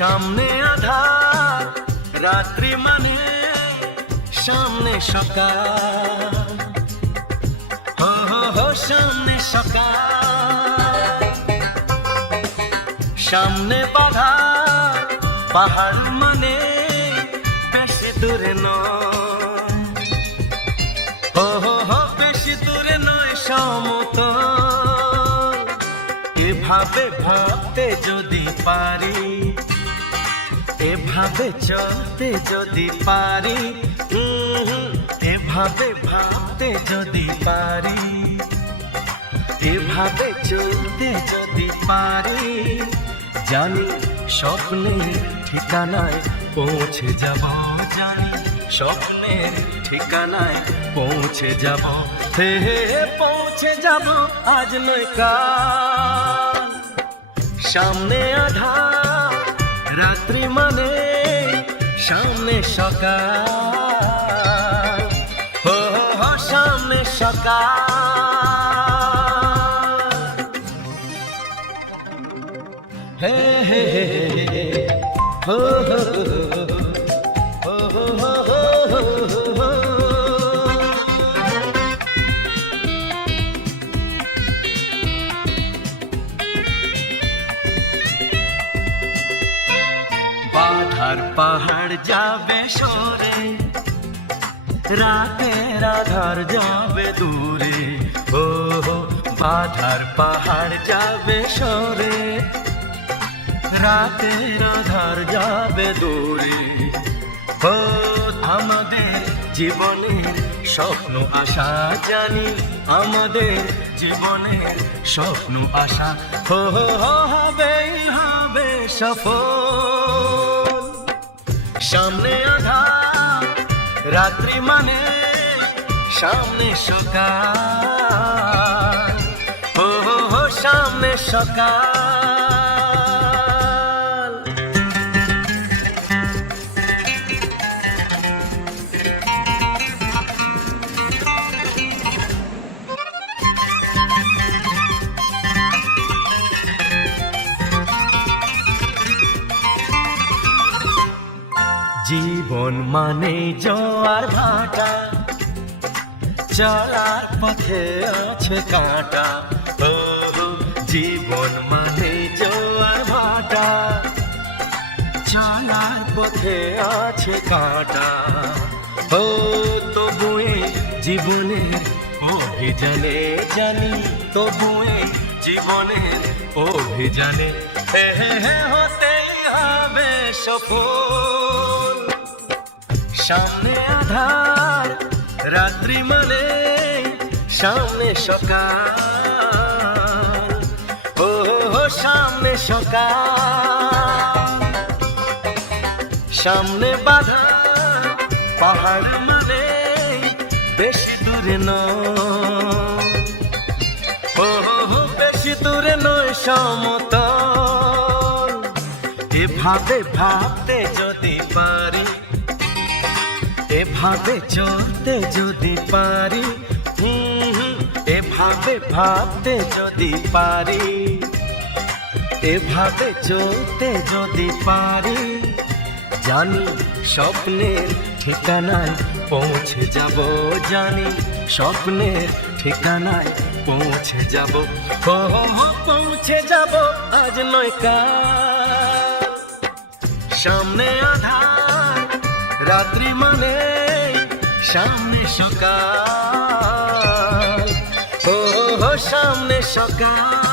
সামনে আধার, রাত্রি মানে সামনে সকাল। সামনে সকাল। সামনে বাধা, পাহাড় মানে বেশি দূরে নয়। হো বেশি দূরে নয় সমত এভাবে ভাবতে যদি পারি এভাবে চলতে যদি পারি এভাবে ভাবতে যদি পারি এভাবে চলতে যদি পারি জানি স্বপ্নের ঠিকানায় পৌঁছে যাব জানি স্বপ্নের ঠিকানায় পৌঁছে যাব হে, পৌঁছে যাব আজ নয় কাল। সামনে আধার রাত্রি মানে সামনে সকাল হো হো সামনে সকাল হো হো হো, হো বাধার পাহাড় যাবে সরে। রাতের আধার যাবে দূরে। ও বাধার পাহাড় যাবে সরে। রাতের আধার যাবে দূরে। ও, আমাদের জীবনের স্বপ্ন, আশা জানি আমাদের জীবনের স্বপ্ন, আশা। হবে হবে, সফল। সামনে আধা রাত্রি মানে সামনে সকাল। ও সামনে সকাল। জীবন মানে জোয়ার ভাটা। চলার পথে আছে কাঁটা। ও জীবন মানে জোয়ার ভাটা। চলার পথে আছে কাঁটা। ও তবুয়ে জীবনের অভিযানে জানি তবুয়ে জীবনের অভিযানে। হে সফল। সামনে আধার, রাত্রি মানে সামনে সকাল। ও সামনে সকাল। সামনে বাধা, পাহাড় মানে বেশি দূরে নয়। ও বেশি দূরে নয় সমতল এভাবে ভাবতে যদি পারি, এভাবে চলতে যদি পারি এভাবে ভাবতে যদি পারি, এভাবে চলতে যদি পারি, জানি স্বপ্নের ঠিকানায় পৌঁছে যাব, জানি স্বপ্নের ঠিকানায় পৌঁছে যাব পৌঁছে যাব, আজ নয় কাল। সামনে আধার রাত্রি মানে সামনে সকাল। ও সামনে সকাল।